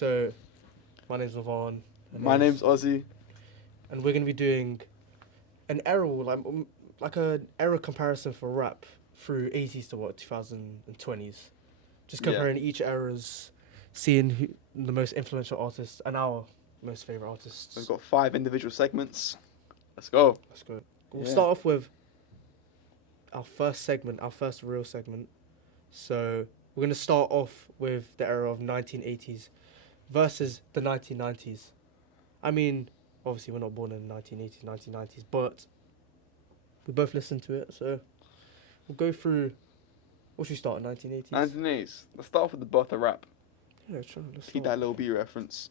So, my name's Levon. My name's Ozzy. And we're gonna be doing an era, like an era comparison for rap through 80s to 2020s. Just comparing each era's, seeing who, the most influential artists and our most favorite artists. We've got 5 individual segments. Let's go. Let's go. We'll start off with our first real segment. So we're gonna start off with the era of 1980s versus the 1990s. I mean, obviously we're not born in the 1980s, 1990s, but we both listened to it, so we'll go through. What should we start in 1980s? 1980s. Let's start off with the birth of rap. Yeah, sure. Let's Keep that little B reference.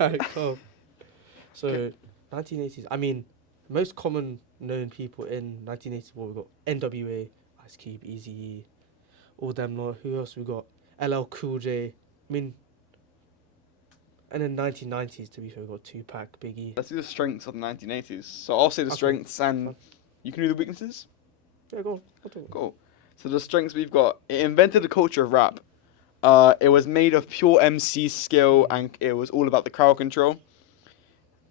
Alright, cool. So, 1980s. I mean, most common known people in 1980s. Well, we got NWA, Ice Cube, Eazy-E, all them lot. Who else we got? LL Cool J. I mean, and in 1990s, to be fair, we got Tupac, Biggie. Let's do the strengths of the 1980s. So I'll say the strengths and you can do the weaknesses. Yeah, go on. Cool. So the strengths we've got: it invented the culture of rap. It was made of pure MC skill and it was all about the crowd control.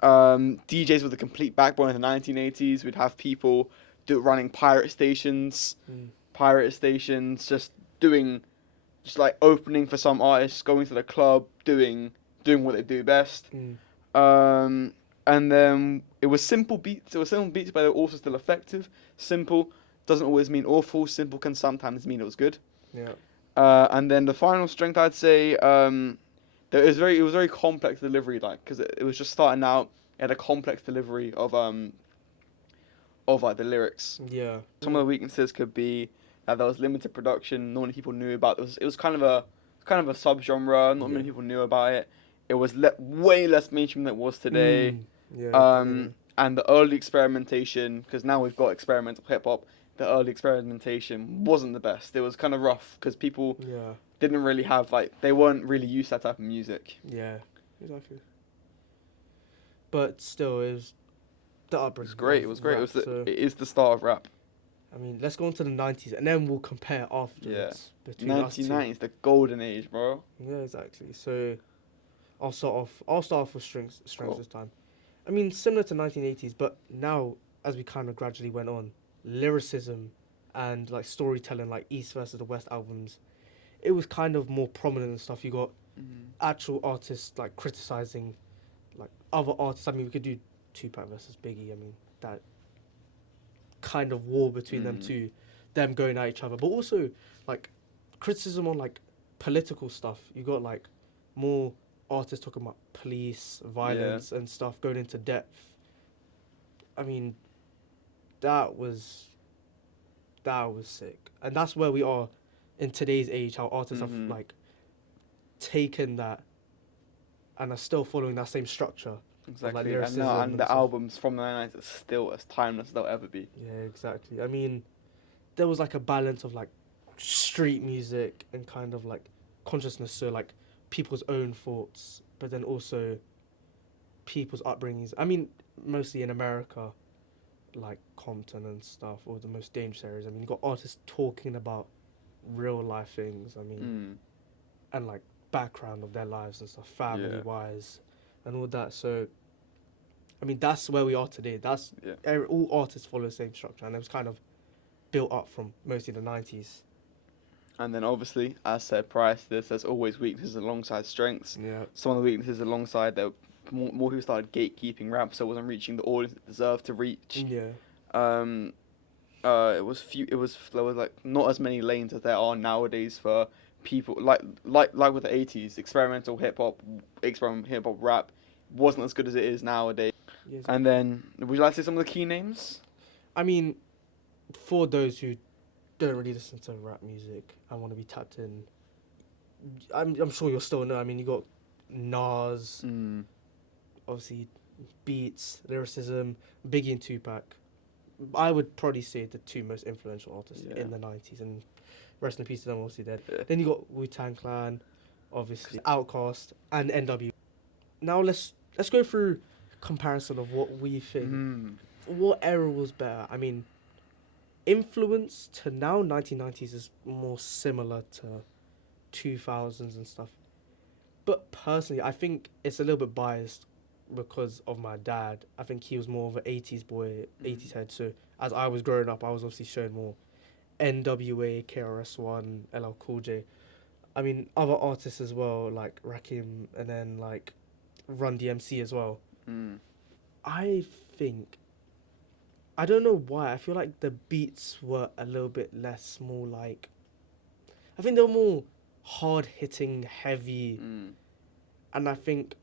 DJs were the complete backbone of the 1980s. We'd have people running pirate stations, just like opening for some artists, going to the club, doing what they do best. And then it was simple beats. But they were also still effective. Simple doesn't always mean awful. Simple can sometimes mean it was good. Yeah. And then the final strength, I'd say, it was very complex delivery, like, because it was just starting out. It had a complex delivery of like the lyrics. Yeah. Some of the weaknesses could be that there was limited production. Not many people knew about it. It was kind of a subgenre. Not many people knew about it. It was way less mainstream than it was today. And the early experimentation, because now we've got experimental hip hop. The early experimentation wasn't the best. It was kind of rough because people didn't really have they weren't really used to that type of music. Yeah, exactly. But still, it was the upbringing. It was great. It is the start of rap. I mean, let's go on to the 90s and then we'll compare afterwards. Yeah. 1990s, the golden age, bro. Yeah, exactly. So I'll start off with strengths this time. I mean, similar to 1980s, but now as we kind of gradually went on, lyricism and like storytelling, like East versus the West albums, it was kind of more prominent and stuff. You got actual artists like criticizing like other artists. I mean, we could do Tupac versus Biggie. I mean, that kind of war between them two, them going at each other, but also like criticism on like political stuff. You got like more artists talking about police violence and stuff, going into depth. I mean, that was sick, and that's where we are in today's age. How artists have like taken that and are still following that same structure. Exactly, and the albums from the 90s are still as timeless as they'll ever be. Yeah, exactly. I mean, there was like a balance of like street music and kind of like consciousness, so like people's own thoughts, but then also people's upbringings. I mean, mostly in America, like Compton and stuff, or the most dangerous areas. I mean, you got artists talking about real life things. I mean, and like background of their lives and stuff, family wise, and all that. So, I mean, that's where we are today. That's all artists follow the same structure, and it was kind of built up from mostly the 90s. And then obviously, as said prior to this, there's always weaknesses alongside strengths. Yeah. Some of the weaknesses alongside, there more people started gatekeeping rap, so it wasn't reaching the audience it deserved to reach. Yeah. There was like not as many lanes as there are nowadays for people like with the 80s. Experimental hip hop rap wasn't as good as it is nowadays. Yes. And then, would you like to say some of the key names? I mean, for those who don't really listen to rap music and want to be tapped in, I'm sure you'll still know. I mean, you got Nas, obviously beats, lyricism, Biggie and Tupac. I would probably say the two most influential artists in the 90s, and rest in peace to them, obviously dead. Yeah. Then you got Wu-Tang Clan, obviously Outkast, and NWA. Now let's go through comparison of what we think. What era was better? I mean, influence to now 1990s is more similar to 2000s and stuff. But personally, I think it's a little bit biased because of my dad. I think he was more of an 80s boy, 80s head. So as I was growing up, I was obviously shown more NWA, KRS-One, LL Cool J. I mean, other artists as well, like Rakim, and then like Run DMC as well. I think, I don't know why, I feel like the beats were a little bit less, more like, I think they were more hard-hitting, heavy, and I think,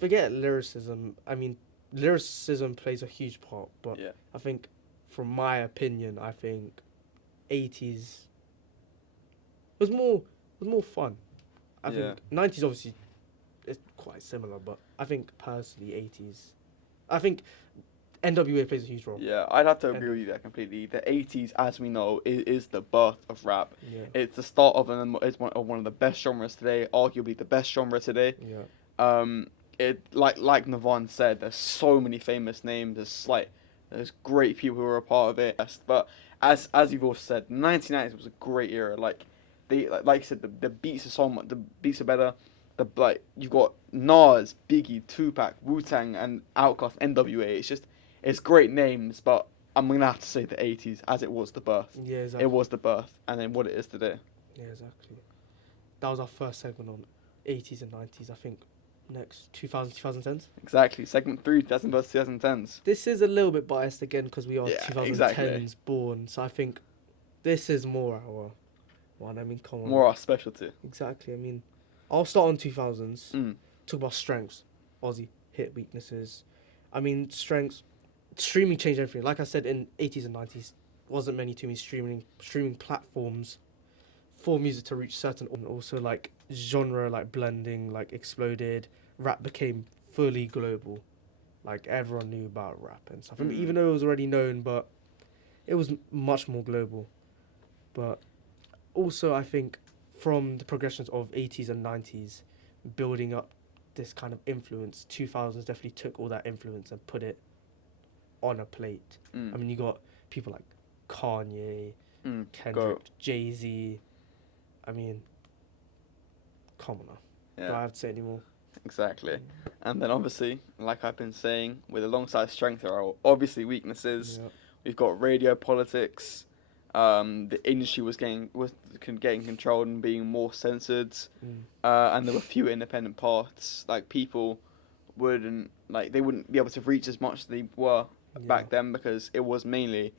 forget lyricism, I mean, lyricism plays a huge part, but Yeah. I think, from my opinion, I think 80s was more fun. I Yeah. think 90s obviously is quite similar, but I think personally 80s, I think NWA plays a huge role. Yeah, I'd have to agree with you there completely. The 80s, as we know, is the birth of rap. Yeah. It's the start of one of the best genres today, arguably the best genre today. Yeah. It like Navon said, there's so many famous names. There's great people who are a part of it. But as you've all said, 1990s was a great era. Like you said, the beats are the beats are better. You've got Nas, Biggie, Tupac, Wu-Tang, and Outkast, NWA. It's great names, but I'm gonna have to say the 80s, as it was the birth. Yeah, exactly. It was the birth, and then what it is today. Yeah, exactly. That was our first segment on 80s and 90s. I think next 2010s. Exactly. Segment 3, 2000 versus 2010s. This is a little bit biased again because we are Yeah, 2010s exactly. born. So I think this is more our one. I mean, come on. More our specialty. Exactly. I mean, I'll start on 2000s. Mm. Talk about strengths. Aussie hit weaknesses. I mean, strengths. Streaming changed everything. Like I said, in 80s and 90s, wasn't many to me streaming platforms for music to reach certain, and also like genre like blending like exploded. Rap became fully global. Like everyone knew about rap and stuff. I mean, even though it was already known, but it was much more global. But also, I think from the progressions of 80s and 90s, building up this kind of influence, 2000s definitely took all that influence and put it on a plate. I mean, you got people like Kanye, Kendrick, Jay-Z. I mean, come on now. Yeah. Do I have to say any more? Exactly. And then obviously, like I've been saying, with alongside strength there are obviously weaknesses. Yeah. We've got radio politics. The industry was getting controlled and being more censored. And there were fewer independent parts. Like people wouldn't be able to reach as much as they were back then because it was mainly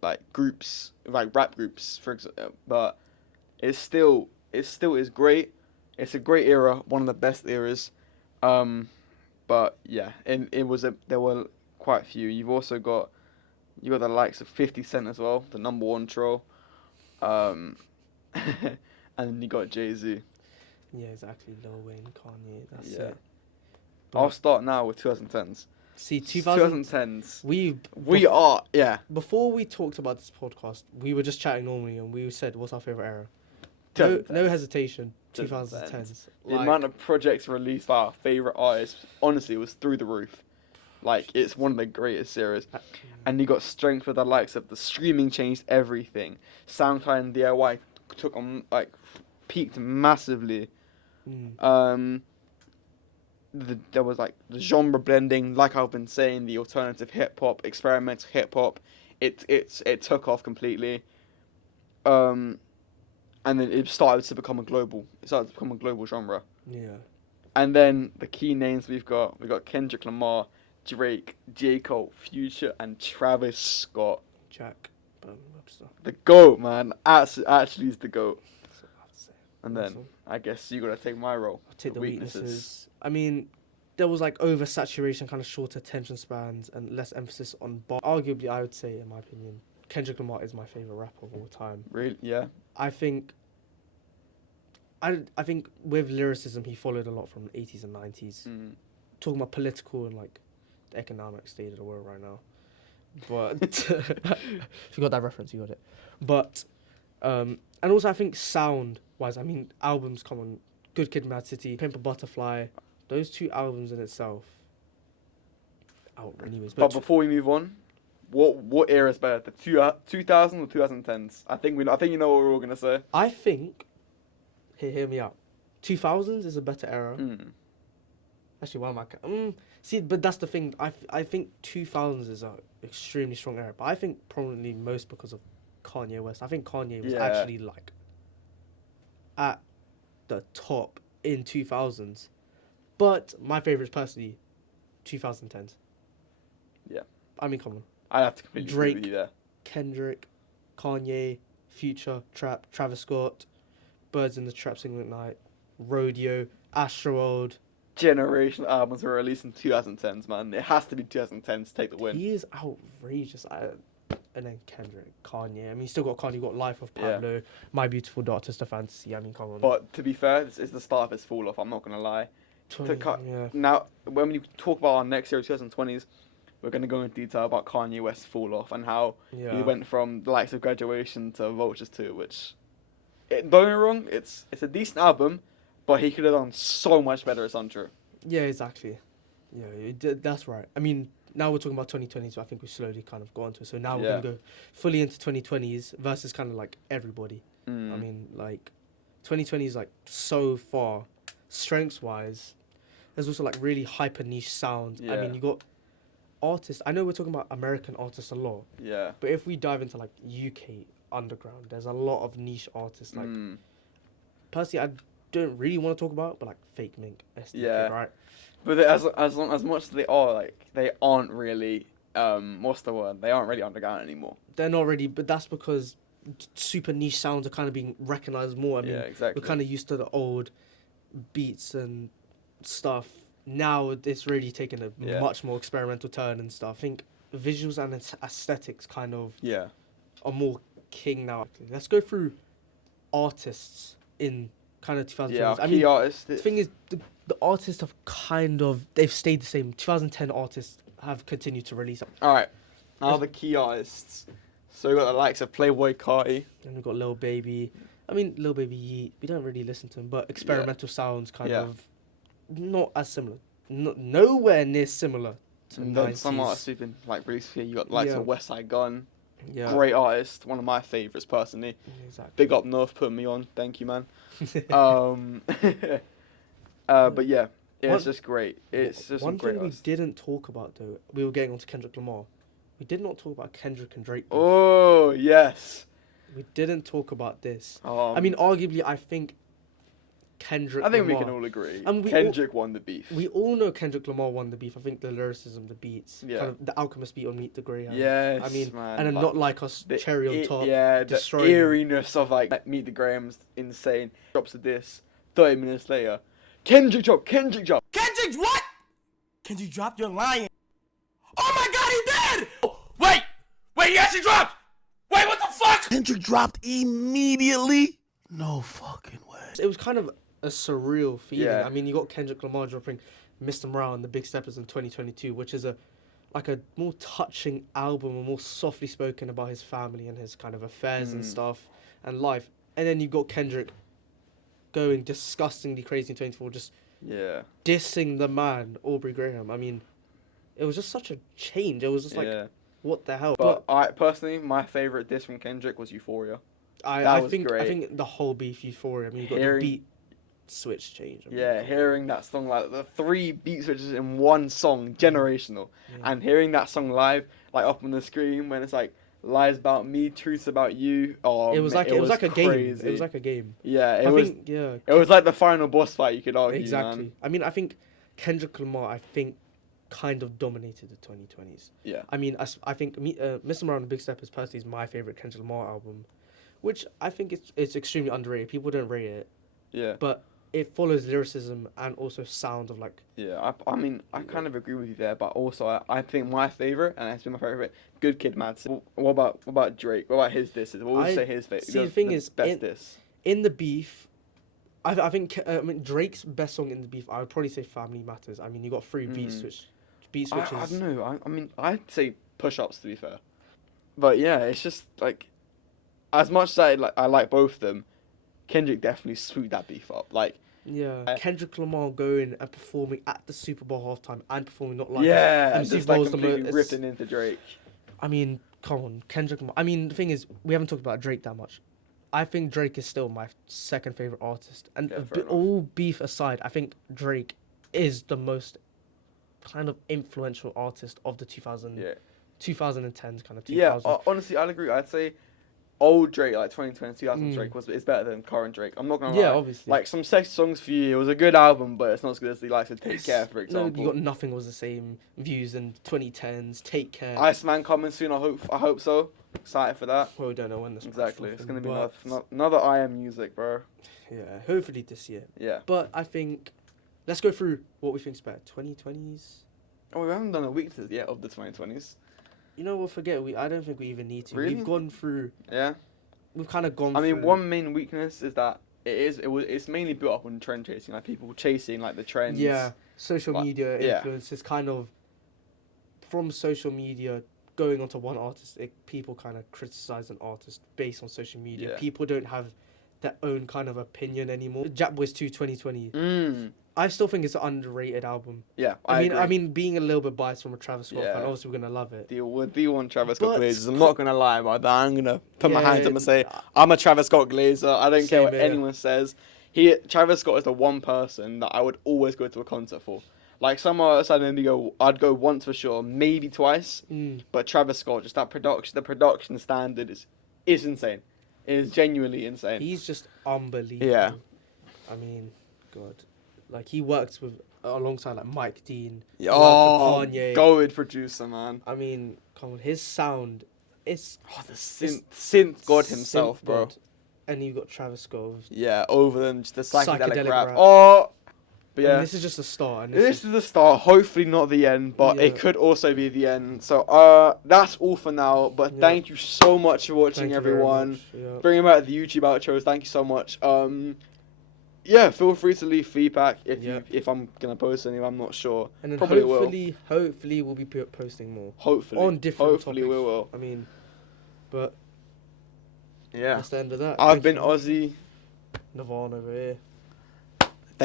like groups, like rap groups, for example. But it still is great. It's a great era, one of the best eras. But yeah, and there were quite a few. You've also got the likes of 50 Cent as well, the number one troll. And then you got Jay-Z. Yeah, exactly. Lil Wayne, Kanye. That's Yeah. it. I'll start now with 2010s. See, 2010s. We are, yeah. Before we talked about this podcast, we were just chatting normally, and we said, "What's our favorite era?" No hesitation. 2010s. The amount of projects released by our favorite artists, honestly, was through the roof. Like, it's one of the greatest series. And you got strength with the likes of the streaming changed everything. SoundCloud and DIY took on, like, peaked massively. There was, like, the genre blending, like I've been saying, the alternative hip-hop, experimental hip-hop. It took off completely. And then it started to become a global genre. Yeah. And then the key names we've got Kendrick Lamar, Drake, J. Cole, Future, and Travis Scott. Jack Webster. The GOAT, man. Actually is the GOAT. That's what I have to say. And then, I guess you got to take my role. I'll take the weaknesses. I mean, there was like oversaturation, kind of shorter attention spans, and less emphasis on bar. Arguably, I would say, in my opinion, Kendrick Lamar is my favorite rapper of all time. Really? Yeah. I think with lyricism, he followed a lot from the 80s and 90s. Talking about political and like the economic state of the world right now. But if you got that reference, you got it. But and also I think sound wise, I mean albums come on, Good Kid, Mad City, Pimp a Butterfly, those two albums in itself. Out anyways. But before we move on, what era is better, the 2000s or 2010s? I think you know what we're all gonna say. I think hear me out. 2000s is a better era. Mm. Actually, why am I? See, but that's the thing. I think 2000s is a extremely strong era, but I think probably most because of Kanye West. I think Kanye was Yeah. actually like at the top in 2000s, but my favorite is personally 2010s. Yeah. I mean, come on, I have to completely agree with Drake. you there. Kendrick, Kanye, Future, Trap, Travis Scott, Birds in the Trap singing at night, Rodeo, Astroworld. Generational albums were released in 2010s, man. It has to be 2010s to take the win. He is outrageous. And then Kendrick, Kanye. I mean, you still got Kanye. You got Life of Pablo, My Beautiful Dark Twisted Fantasy. I mean, come on. But to be fair, this is the start of his fall off. I'm not gonna lie. 20, yeah. Now, when we talk about our next year, 2020s, we're gonna go into detail about Kanye West's fall off and how Yeah. he went from the likes of Graduation to Vultures 2, which, don't get me wrong, it's a decent album, but he could have done so much better. It's untrue. Yeah, exactly. Yeah, that's right. I mean, now we're talking about 2020s, so I think we slowly kind of got onto it. So now we're Yeah. going to go fully into 2020s versus kind of like everybody. I Mm. mean, like, 2020 is like so far, strengths-wise. There's also like really hyper niche sound. I Yeah. mean, you got artists. I know we're talking about American artists a lot, Yeah. but if we dive into like UK underground, there's a lot of niche artists. Like, Mm. personally, I don't really want to talk about, but like Fake Mink, SDK, Yeah. right? But as much as they are, like, they aren't really what's the word? They aren't really underground anymore. They're not really, but that's because super niche sounds are kind of being recognized more. I mean, Yeah, exactly. we're kind of used to the old beats and stuff. Now it's really taken a Yeah. much more experimental turn and stuff. I think visuals and aesthetics kind of Yeah. are more king now. Let's go through artists in kind of 2020s. Yeah, I key mean, artists. the thing is, the artists have they've stayed the same. 2010 artists have continued to release. All right, now the key artists. So we got the likes of Playboy Carti. Then we've got Lil Baby. I mean, Lil Baby Yeet. We don't really listen to him, but experimental sounds kind Yeah. of not as similar. Nowhere near similar to And 90s. then some artists who've been like released here. You got the likes Yeah. of West Side Gun. Yeah, Great artist, one of my favorites personally. exactly. Big up North, putting me on. Thank you, man. But yeah, it's One- just great. It's just One some great thing we artists. didn't talk about though. We were getting onto Kendrick Lamar. We did not talk about Kendrick and Drake. Oh yes. We didn't talk about this. I I mean, arguably, I think Kendrick. I think we Lamar, can all agree. And we Kendrick won the beef. We all know Kendrick Lamar won the beef. I think the lyricism, the beats, Yeah. kind of the Alchemist beat on Meet the Greyhound. Yes, I mean, man. and then but not like us, the cherry on top. Yeah, the destroying him. eeriness of like Meet the Grahams, insane. Drops a diss. 30 minutes later, Kendrick drop. Kendrick what? Kendrick dropped, you're lying. Oh my god, he did! Wait, he actually dropped! Wait, what the fuck? Kendrick dropped immediately? No fucking way. It was kind of a surreal feeling. Yeah. I mean, you got Kendrick Lamar dropping Mr. Morale and the Big Steppers in 2022, which is a more touching album, and more softly spoken about his family and his kind of affairs and stuff and life. And then you got Kendrick going disgustingly crazy in 24, just Yeah. dissing the man, Aubrey Graham. I mean, it was just such a change. It was just like, Yeah. what the hell? But I personally, my favorite diss from Kendrick was Euphoria. I that was think great. I think the whole beef Euphoria. I mean, you got Hearing- the beat switch change. I mean, Yeah, hearing that song, like the 3 beat switches in one song, generational. Yeah. And hearing that song live, like up on the screen when it's like lies about me, truths about you. Oh, it was like it was like a game. crazy. It was like a game. Yeah, I was. think yeah. It was like the final boss fight. You could argue, Exactly. man. I mean, I think Kendrick Lamar, I think, kind of dominated the 2020s. Yeah. I mean, I think Mr. Morale and the Big Steppers personally is my favorite Kendrick Lamar album, which I think it's extremely underrated. People don't rate it, Yeah. but it follows lyricism and also sound of like. Yeah, I mean, I kind of agree with you there, but also I think my favorite, and it's been my favorite, Good Kid, Mad City. What about Drake? What about his disses? What would you say his favorite? See, the thing is, best diss. In the beef, I think I mean Drake's best song in the beef. I would probably say Family Matters. I mean, you got 3 beat switches. I don't know. I mean, I'd say push-ups to be fair, but yeah, it's just like, as much as I like both of them, Kendrick definitely swooped that beef up. Like, Yeah, Kendrick Lamar going and performing at the Super Bowl halftime and performing not like yeah, and just Super like Bowl's the completely mo- ripping into Drake. I mean, come on, Kendrick Lamar. I mean, the thing is, we haven't talked about Drake that much. I think Drake is still my second favorite artist. And Yeah, fair enough. all beef aside, I think Drake is the most kind of influential artist of the 2010s, kind of 2000s. Yeah, honestly, I'll agree. I'd say old Drake, like 2020, 2000 Drake, is better than current Drake. I'm not gonna lie. Yeah, obviously. Like some Sexy Songs for You, it was a good album, but it's not as good as the likes of Take Care, for No, example. you got Nothing was the same views in 2010s. Take Care. Iceman coming soon. I hope so. Excited for that. Well, we don't know when this. Exactly. It's gonna be but, another I Am Music, bro. Yeah, hopefully this year. Yeah. But I think let's go through what we think's better. 2020s. Oh, we haven't done a week yet of the 2020s. You know, we'll forget. I don't think we even need to. Really? We've gone through. Yeah. We've kind of gone. I mean, through. one main weakness is that it's mainly built up on trend chasing, like people chasing like the trends. Yeah, social But- media yeah. influences kind of from social media going onto one artist. People kind of criticize an artist based on social media. Yeah. People don't have their own kind of opinion anymore. Jack Boys 2 2020. Mm. I still think it's an underrated album. Yeah. I agree. mean, being a little bit biased from a Travis Scott fan, Yeah. obviously we're gonna love it. D1 Travis Scott But- Glazers. I'm not gonna lie about that. I'm gonna put my hands up and say Yeah. I'm a Travis Scott Glazer. I don't care Same what here. anyone says. Travis Scott is the one person that I would always go to a concert for. Like some artists, I'd go once for sure, maybe twice. Mm. But Travis Scott, just that production, the production standard is insane. It is genuinely insane. He's just unbelievable. Yeah. I mean, God, like he works with alongside like Mike Dean. Yeah, worked with Kanye. goated producer, man. I mean, come on, his sound, it's Oh, the synth god himself, synth bro. god. And you've got Travis Scott. Yeah, over them, just the psychedelic, Psychedelic rap. rap. Oh, but I mean, yeah. this is just a start. And This is the start, hopefully not the end, but it Yeah. could also be the end. So that's all for now, but Yeah. thank you so much for watching, Thank you very everyone. much, yeah. Bringing back the YouTube outros, thank you so much. Yeah, feel free to leave feedback if I'm gonna post any, I'm not sure. And then Probably will. hopefully we'll be posting more Hopefully. on different Hopefully topics. we will. I mean, but Yeah. that's the end of that. I've Thank been you. Ozzy. Nirvana over here.